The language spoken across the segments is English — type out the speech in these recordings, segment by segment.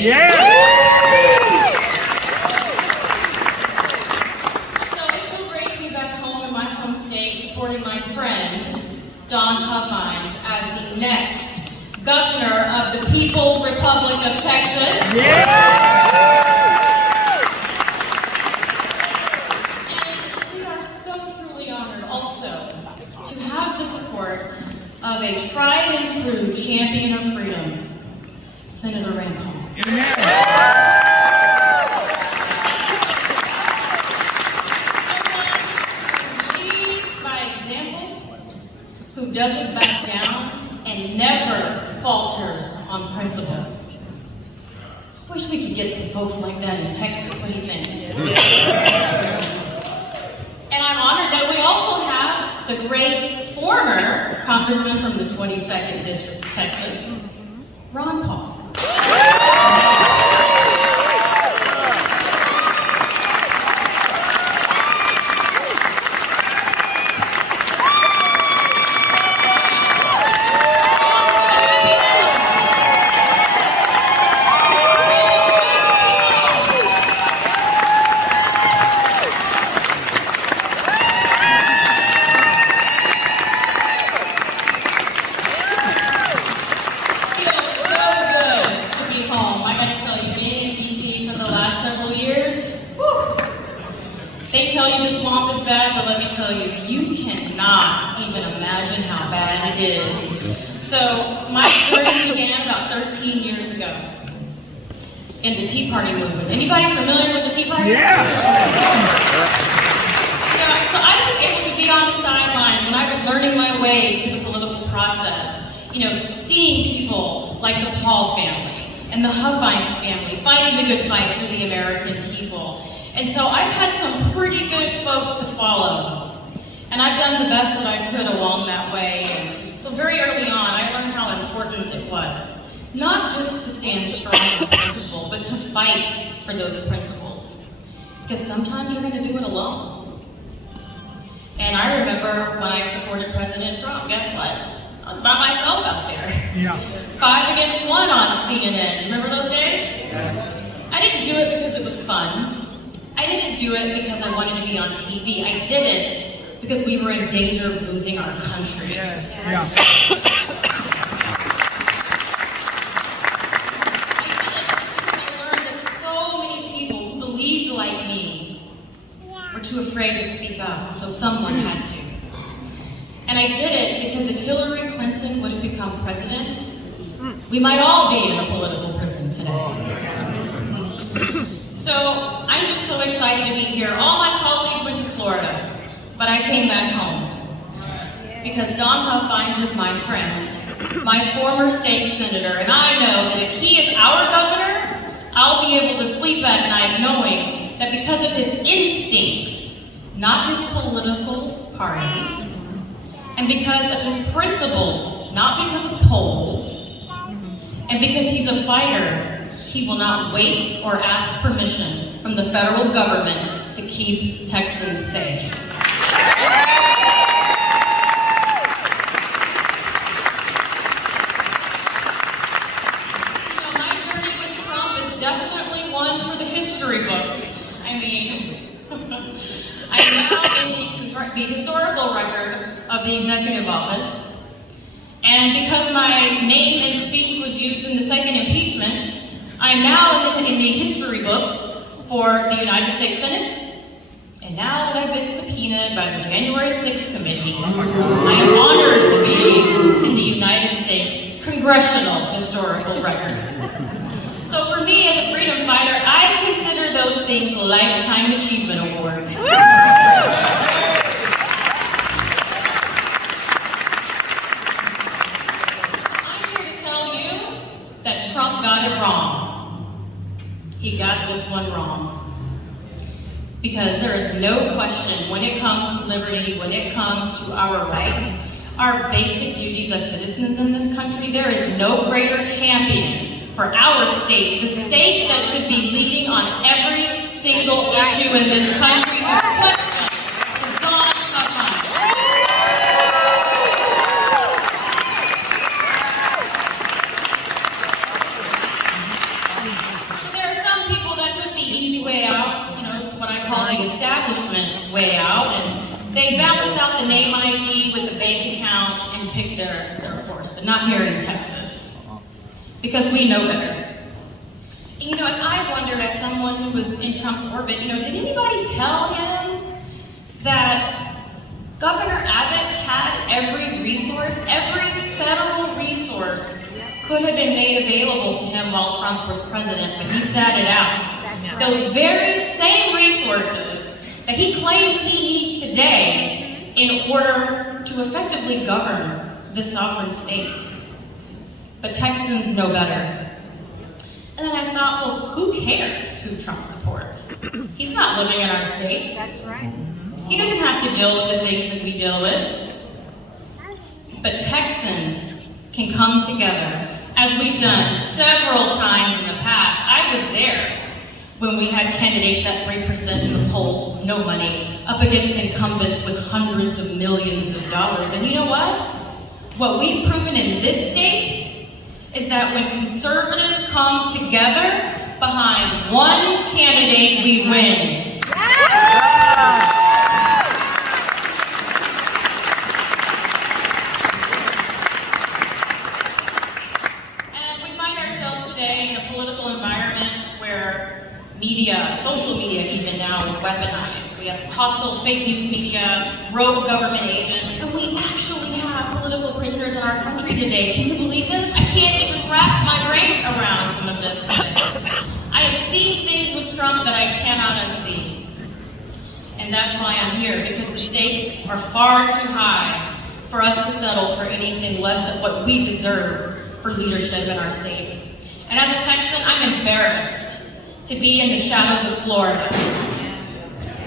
Yeah! So it's so great to be back home in my home state supporting my friend, Don Huffines, as the next governor of the People's Republic of Texas. Yeah! To have the support of a tried and true champion of freedom, Senator Rand Paul. Someone who leads by example, who doesn't back down, and never falters on principle. Wish we could get some folks like that in Texas. What do you think? And I'm honored that we also have the great former congressman from the 22nd District of Texas, Ron Paul. They tell you the swamp is bad, but let me tell you, you cannot even imagine how bad it is. So my journey began about 13 years ago in the Tea Party movement. Anybody familiar with the Tea Party? Yeah! So I was able to be on the sidelines when I was learning my way through the political process. Seeing people like the Paul family and the Huffines family fighting the good fight for the American people. And so I've had some pretty good folks to follow. And I've done the best that I could along that way. And so very early on, I learned how important it was, not just to stand strong in principle, but to fight for those principles. Because sometimes you're going to do it alone. And I remember when I supported President Trump, guess what? I was by myself out there. Yeah. 5 against 1 on CNN. Remember those days? I didn't do it because it was fun. I didn't do it because I wanted to be on TV. I did it because we were in danger of losing our country. Yeah. I did it because I learned that so many people who believed like me were too afraid to speak up, so someone had to. And I did it because if Hillary Clinton would have become president, we might all be in a political prison today. So I'm just so excited to be here. All my colleagues went to Florida, but I came back home because Don Huffines is my friend, my former state senator, and I know that if he is our governor, I'll be able to sleep at night knowing that because of his instincts, not his political party, and because of his principles, not because of polls, and because he's a fighter, he will not wait or ask permission from the federal government to keep Texans safe. My journey with Trump is definitely one for the history books. I mean, I'm now in the historical record of the executive office, and because my name and speech was used in the second impeachment, I'm now in the history books for the United States Senate, and now that I've been subpoenaed by the January 6th committee, I am honored to be in the United States Congressional Historical Record. So for me as a freedom fighter, I consider those things Lifetime Achievement Awards. I'm here to tell you that Trump got it wrong. He got this one wrong. Because there is no question when it comes to liberty, when it comes to our rights, our basic duties as citizens in this country, there is no greater champion for our state, the state that should be leading on every single issue in this country. No question is Don Huffines. way out, and they balance out the name ID with the bank account and pick their horse, but not here in Texas, because we know better. And and I wondered, as someone who was in Trump's orbit, did anybody tell him that Governor Abbott had every resource, every federal resource could have been made available to him while Trump was president, but he sat it out. Those very same resources that he claims he needs today in order to effectively govern this sovereign state. But Texans know better. And then I thought, well, who cares who Trump supports? He's not living in our state. That's right. He doesn't have to deal with the things that we deal with. But Texans can come together, as we've done several times in the past. I was there when we had candidates at 3% in the polls, no money, up against incumbents with hundreds of millions of dollars. And you know what? What we've proven in this state is that when conservatives come together behind one candidate, we win. And we find ourselves today in a political environment where media, social media even now, is weaponized. We have hostile fake news media, rogue government agents, and we actually have political prisoners in our country today. Can you believe this? I can't even wrap my brain around some of this today. I have seen things with Trump that I cannot unsee. And that's why I'm here, because the stakes are far too high for us to settle for anything less than what we deserve for leadership in our state. And as a Texan, I'm embarrassed to be in the shadows of Florida,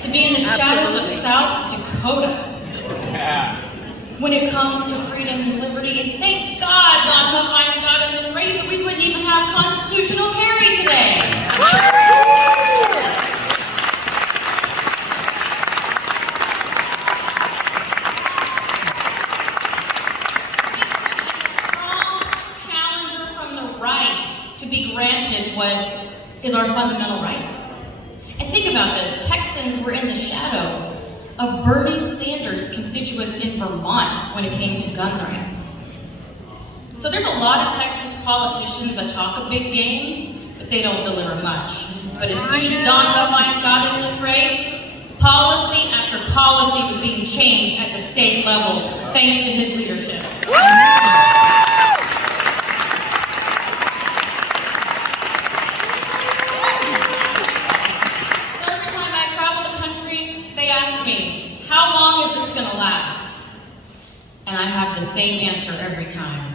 to be in the shadows of South Dakota, when it comes to freedom and liberty. And thank God Don Huffines got in this race, or we wouldn't even have constitutional carry today. Strong challenger from the right to be granted what is our fundamental right. And think about this, Texans were in the shadow of Bernie Sanders' constituents in Vermont when it came to gun rights. So there's a lot of Texas politicians that talk a big game, but they don't deliver much. But as soon as Don Huffines got in this race, policy after policy was being changed at the state level thanks to his leadership. How long is this going to last? And I have the same answer every time.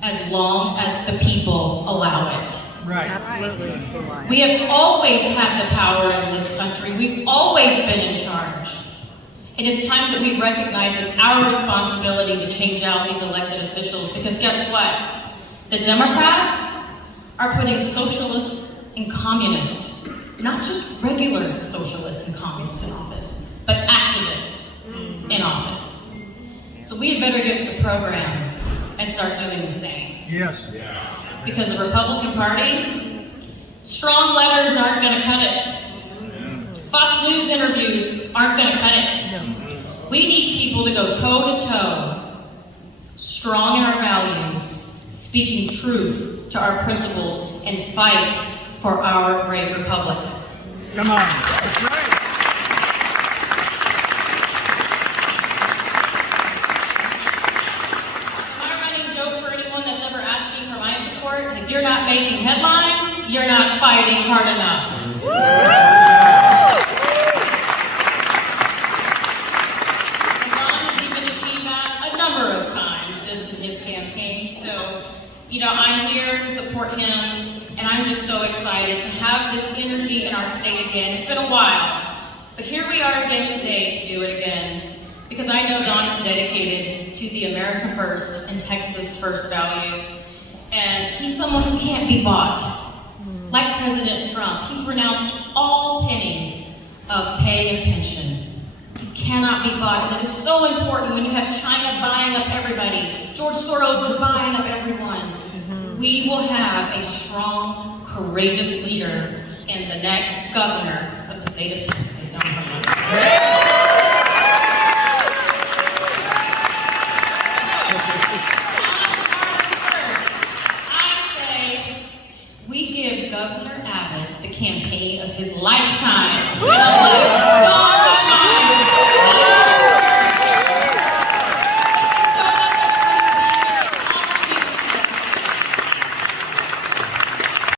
As long as the people allow it. Right. Absolutely. We have always had the power in this country. We've always been in charge. It is time that we recognize it's our responsibility to change out these elected officials, because guess what? The Democrats are putting socialists and communists, not just regular socialists and communists in office, but activists in office. So we had better get with the program and start doing the same. Yes. Because the Republican Party, strong letters aren't going to cut it. Fox News interviews aren't going to cut it. We need people to go toe-to-toe, strong in our values, speaking truth to our principles, and fight for our great republic. Come on. That's right. If you're not making headlines, you're not fighting hard enough. And Don has even achieved that a number of times just in his campaign. So, I'm here to support him, and I'm just so excited to have this energy in our state again. It's been a while, but here we are again today to do it again, because I know Don is dedicated to the America First and Texas First values. And he's someone who can't be bought. Like President Trump, he's renounced all pennies of pay and pension. He cannot be bought, and that is so important when you have China buying up everybody. George Soros is buying up everyone. We will have a strong, courageous leader in the next governor of the state of Texas, Don Huffines.